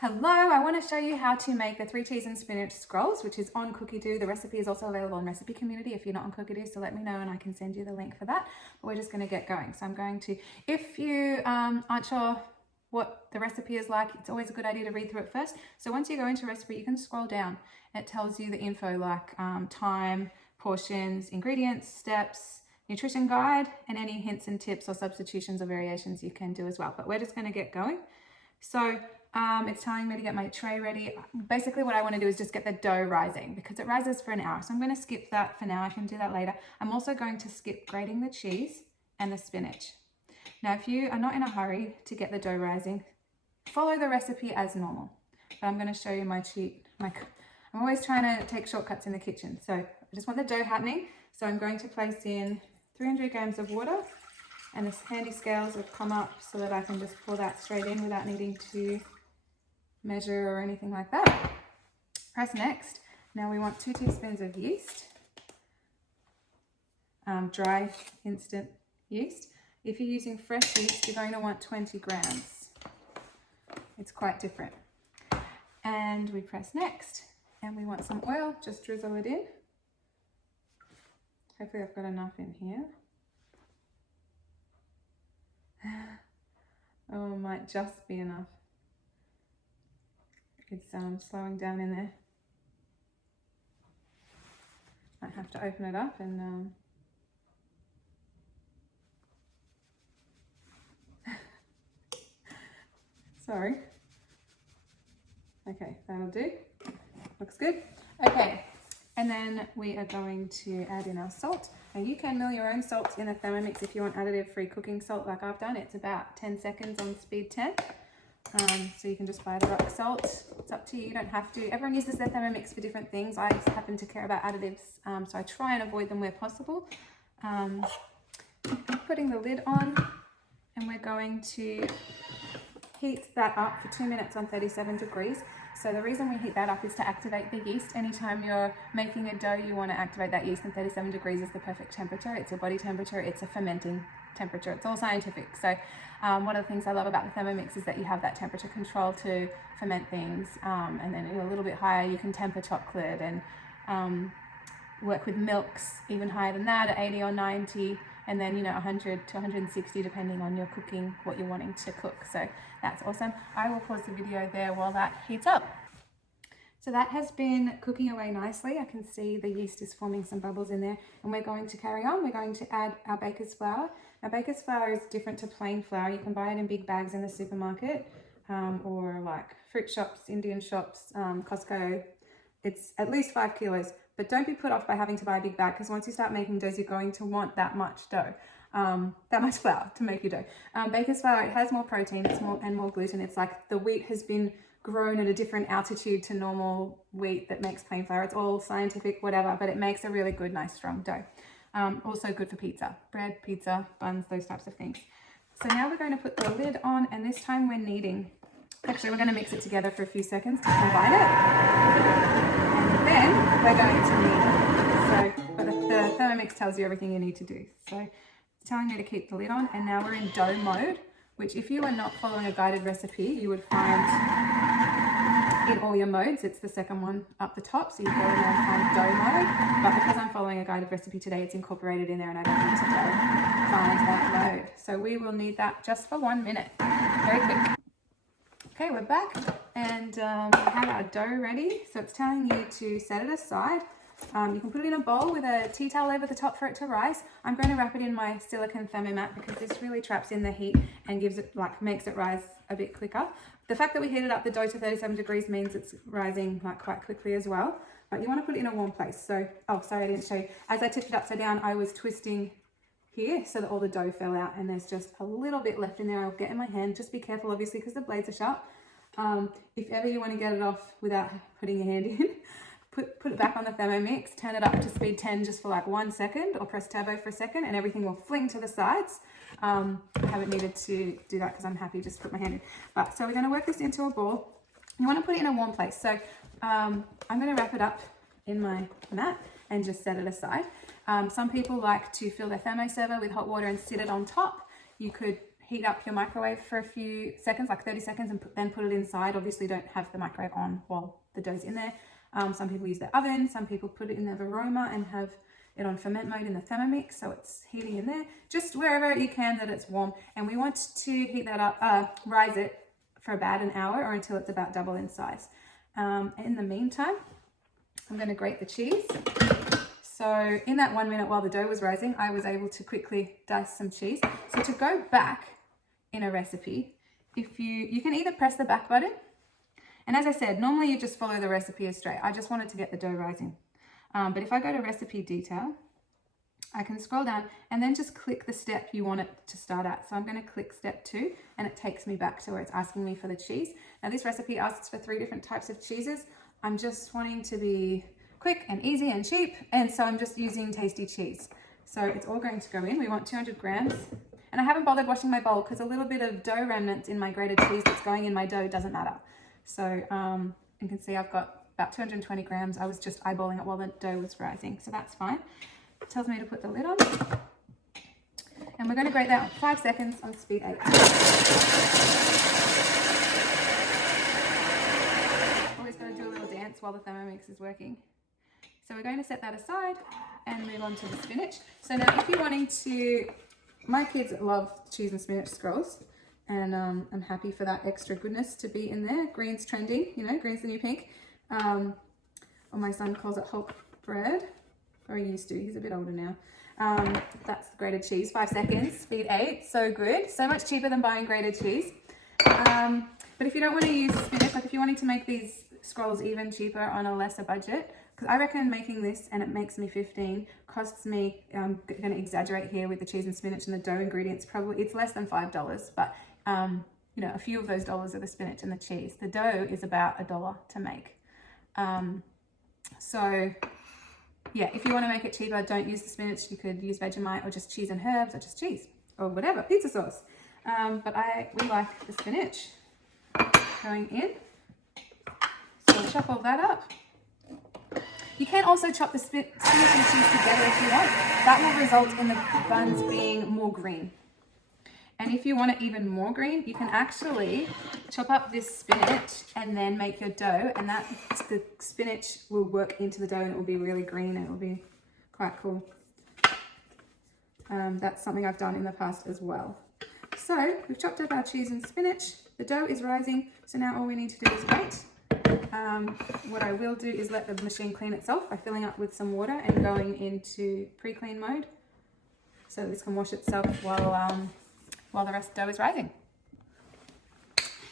Hello, I want to show you how to make the 3 cheese and spinach scrolls, which is on Cookie Doo. The recipe is also available in Recipe Community if you're not on Cookie Doo, so let me know and I can send you the link for that. But we're just going to get going. So I'm going to, if you aren't sure what the recipe is like, it's always a good idea to read through it first. So once you go into recipe, you can scroll down. It tells you the info like time, portions, ingredients, steps, nutrition guide, and any hints and tips or substitutions or variations you can do as well. But we're just going to get going. So it's telling me to get my tray ready. Basically what I want to do is just get the dough rising because it rises for an hour. So I'm going to skip that for now. I can do that later. I'm also going to skip grating the cheese and the spinach. Now, if you are not in a hurry to get the dough rising, follow the recipe as normal. But I'm going to show you my cheat. I'm always trying to take shortcuts in the kitchen. So I just want the dough happening. So I'm going to place in 300 grams of water. And the handy scales have come up so that I can just pour that straight in without needing to measure or anything like that. Press next. Now we want 2 teaspoons of yeast, dry instant yeast. If you're using fresh yeast, you're going to want 20 grams. It's quite different. And we press next, and we want some oil, just drizzle it in. Hopefully I've got enough in here. Oh, it might just be enough. It's slowing down in there. Might have to open it up and sorry. Okay, that'll do. Looks good. Okay, and then we are going to add in our salt. Now you can mill your own salt in a Thermomix if you want additive-free cooking salt like I've done. It's about 10 seconds on speed 10. So you can just buy the rock salt. It's up to you, you don't have to. Everyone uses their Thermomix for different things. I just happen to care about additives, so I try and avoid them where possible. Putting the lid on, and we're going to heat that up for 2 minutes on 37 degrees. So the reason we heat that up is to activate the yeast. Anytime you're making a dough, you want to activate that yeast, and 37 degrees is the perfect temperature. It's your body temperature, it's a fermenting temperature. It's all scientific. So one of the things I love about the Thermomix is that you have that temperature control to ferment things, and then a little bit higher you can temper chocolate and work with milks even higher than that at 80 or 90, and then 100 to 160 depending on your cooking, what you're wanting to cook. So that's awesome. I will pause the video there while that heats up. So that has been cooking away nicely. I can see the yeast is forming some bubbles in there, and we're going to carry on. We're going to add our baker's flour. Now baker's flour is different to plain flour. You can buy it in big bags in the supermarket or like fruit shops, Indian shops, Costco. It's at least 5 kilos, but don't be put off by having to buy a big bag, because once you start making doughs, you're going to want that much dough, that much flour to make your dough. Baker's flour, it has more protein, it's more gluten. It's like the wheat has been grown at a different altitude to normal wheat that makes plain flour. It's all scientific, whatever, but it makes a really good, nice, strong dough. Also good for pizza, bread, pizza, buns, those types of things. So now we're going to put the lid on, and this time we're kneading. Actually, we're going to mix it together for a few seconds to combine it. And then we're going to knead it. So, but the Thermomix tells you everything you need to do. So it's telling me to keep the lid on, and now we're in dough mode, which if you are not following a guided recipe, you would find in all your modes. It's the second one up the top, so you go in there and find dough mode. But because I'm following a guided recipe today, it's incorporated in there and I don't need to go find that mode. So we will need that just for 1 minute. Very quick. Okay, we're back, and we have our dough ready. So it's telling you to set it aside. You can put it in a bowl with a tea towel over the top for it to rise. I'm going to wrap it in my silicone thermomat because this really traps in the heat and gives it, makes it rise a bit quicker. The fact that we heated up the dough to 37 degrees means it's rising quite quickly as well. But you want to put it in a warm place. So, oh, sorry, I didn't show you. As I tipped it upside down, I was twisting here so that all the dough fell out, and there's just a little bit left in there. I'll get in my hand. Just be careful, obviously, because the blades are sharp. If ever you want to get it off without putting your hand in, put it back on the Thermomix, turn it up to speed 10 just for 1 second, or press turbo for a second, and everything will fling to the sides. I haven't needed to do that because I'm happy just to put my hand in. But so we're going to work this into a ball. You want to put it in a warm place. So I'm going to wrap it up in my mat and just set it aside. Some people like to fill their thermoserver with hot water and sit it on top. You could heat up your microwave for a few seconds, like 30 seconds, and then put it inside. Obviously don't have the microwave on while the dough's in there. Some people use their oven, some people put it in their aroma and have it on ferment mode in the Thermomix, so it's heating in there. Just wherever you can that it's warm. And we want to heat that up, rise it for about an hour or until it's about double in size. In the meantime, I'm going to grate the cheese. So in that 1 minute while the dough was rising, I was able to quickly dice some cheese. So to go back in a recipe, if you can either press the back button, and as I said, normally you just follow the recipe as straight. I just wanted to get the dough rising. But if I go to recipe detail, I can scroll down and then just click the step you want it to start at. So I'm going to click step 2 and it takes me back to where it's asking me for the cheese. Now this recipe asks for 3 different types of cheeses. I'm just wanting to be quick and easy and cheap, and so I'm just using tasty cheese. So it's all going to go in. We want 200 grams. And I haven't bothered washing my bowl because a little bit of dough remnants in my grated cheese that's going in my dough doesn't matter. So you can see I've got about 220 grams. I was just eyeballing it while the dough was rising, so that's fine. It tells me to put the lid on. And we're going to grate that 5 seconds on speed 8. Always got to do a little dance while the Thermomix is working. So we're going to set that aside and move on to the spinach. So now if you're wanting to, my kids love cheese and spinach scrolls, and I'm happy for that extra goodness to be in there. Green's trending, you know, green's the new pink. Or my son calls it Hulk bread, or he used to, he's a bit older now. That's the grated cheese, 5 seconds, speed 8, so good. So much cheaper than buying grated cheese. But if you don't want to use spinach, like if you're wanting to make these scrolls even cheaper on a lesser budget, because I reckon making this, and it makes me 15, costs me, I'm going to exaggerate here with the cheese and spinach and the dough ingredients, probably, it's less than $5, but you know, a few of those dollars are the spinach and the cheese. The dough is about $1 to make. So yeah, if you want to make it cheaper, don't use the spinach. You could use Vegemite or just cheese and herbs or just cheese or whatever, pizza sauce. But we like the spinach going in. So we'll chop all that up. You can also chop the spinach and cheese together if you want. That will result in the buns being more green. And if you want it even more green, you can actually chop up this spinach and then make your dough, and the spinach will work into the dough and it will be really green and it will be quite cool. That's something I've done in the past as well. So we've chopped up our cheese and spinach. The dough is rising, so now all we need to do is wait. What I will do is let the machine clean itself by filling up with some water and going into pre-clean mode, so this can wash itself while the rest of the dough is rising.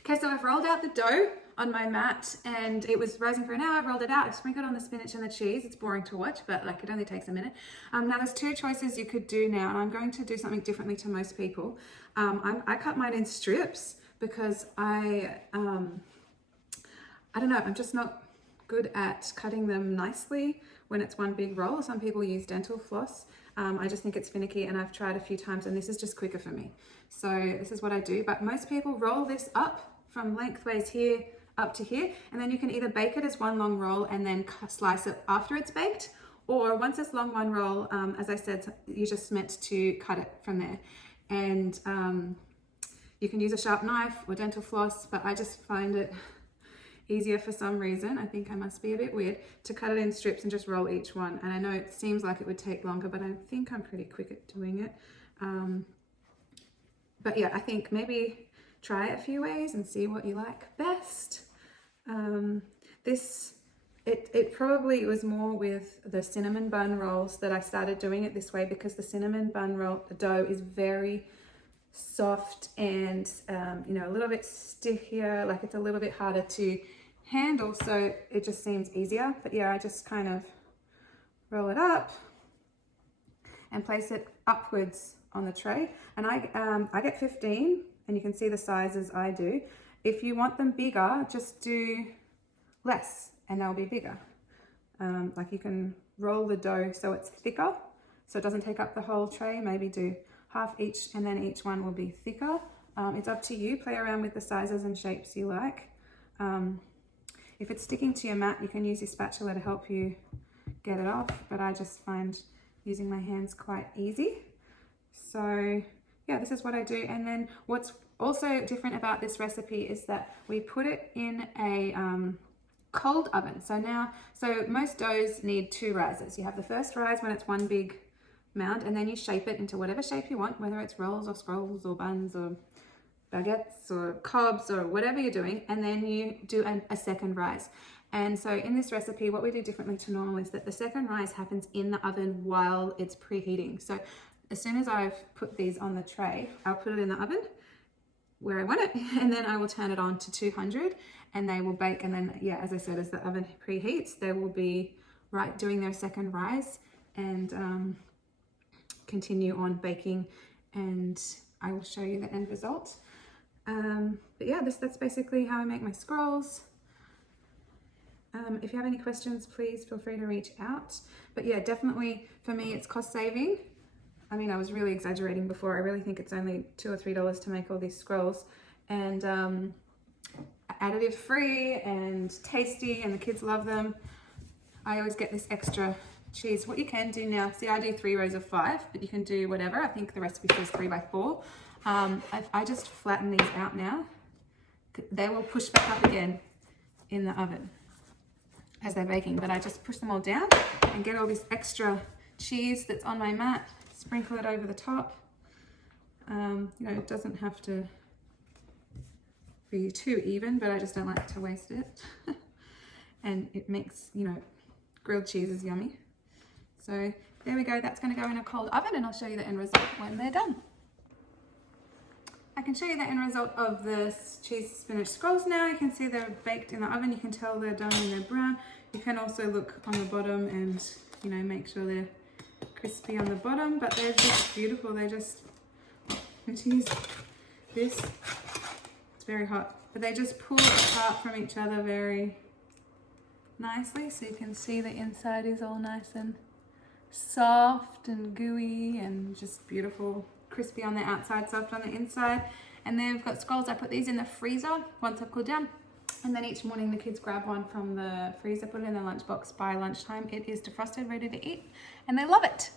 Okay, so I've rolled out the dough on my mat and it was rising for an hour. I've rolled it out, I've sprinkled on the spinach and the cheese. It's boring to watch, but like it only takes a minute. Now there's 2 choices you could do now, and I'm going to do something differently to most people. I cut mine in strips because I don't know, I'm just not good at cutting them nicely when it's one big roll. Some people use dental floss. I just think it's finicky, and I've tried a few times and this is just quicker for me. So this is what I do, but most people roll this up from lengthways here up to here, and then you can either bake it as one long roll and then slice it after it's baked, or once it's long one roll, as I said, you're just meant to cut it from there. And you can use a sharp knife or dental floss, but I just find it easier for some reason, I think I must be a bit weird, to cut it in strips and just roll each one. And I know it seems like it would take longer, but I think I'm pretty quick at doing it. But yeah, I think maybe try it a few ways and see what you like best. It probably was more with the cinnamon bun rolls that I started doing it this way, because the cinnamon bun roll dough is very soft and you know, a little bit stickier, like it's a little bit harder to handle, so it just seems easier. But yeah, I just kind of roll it up and place it upwards on the tray, and I get 15, and you can see the sizes I do. If you want them bigger, just do less and they'll be bigger. Like you can roll the dough so it's thicker, so it doesn't take up the whole tray. Maybe do half each, and then each one will be thicker. It's up to you. Play around with the sizes and shapes you like. If it's sticking to your mat, you can use your spatula to help you get it off, but I just find using my hands quite easy. So yeah, this is what I do. And then what's also different about this recipe is that we put it in a cold oven. So most doughs need 2 rises. You have the first rise when it's one big mound, and then you shape it into whatever shape you want, whether it's rolls or scrolls or buns or baguettes or cobs or whatever you're doing, and then you do a second rise. And so in this recipe, what we do differently to normal is that the second rise happens in the oven while it's preheating. So as soon as I've put these on the tray, I'll put it in the oven where I want it, and then I will turn it on to 200 and they will bake. And then, yeah, as I said, as the oven preheats, they will be doing their second rise and continue on baking, and I will show you the end result. But yeah, that's basically how I make my scrolls. If you have any questions, please feel free to reach out. But yeah, definitely for me, it's cost saving. I mean, I was really exaggerating before. I really think it's only $2 or $3 to make all these scrolls, and additive free and tasty, and the kids love them. I always get this extra cheese. What you can do now, see, I do 3 rows of 5, but you can do whatever. I think the recipe says 3 by 4. I just flatten these out now. They will push back up again in the oven as they're baking, but I just push them all down and get all this extra cheese that's on my mat, sprinkle it over the top. You know, it doesn't have to be too even, but I just don't like to waste it. And it makes, you know, grilled cheese is yummy. So there we go, that's going to go in a cold oven, and I'll show you the end result when they're done. I can show you the end result of the cheese spinach scrolls now. You can see they're baked in the oven. You can tell they're done and they're brown. You can also look on the bottom and, you know, make sure they're crispy on the bottom, but they're just beautiful. They just, use this, it's very hot, but they just pull apart from each other very nicely. So you can see the inside is all nice and soft and gooey and just beautiful. Crispy on the outside, soft on the inside. And then we've got scrolls. I put these in the freezer once I've cooled down, and then each morning the kids grab one from the freezer, put it in their lunchbox. By lunchtime it is defrosted, ready to eat, and they love it.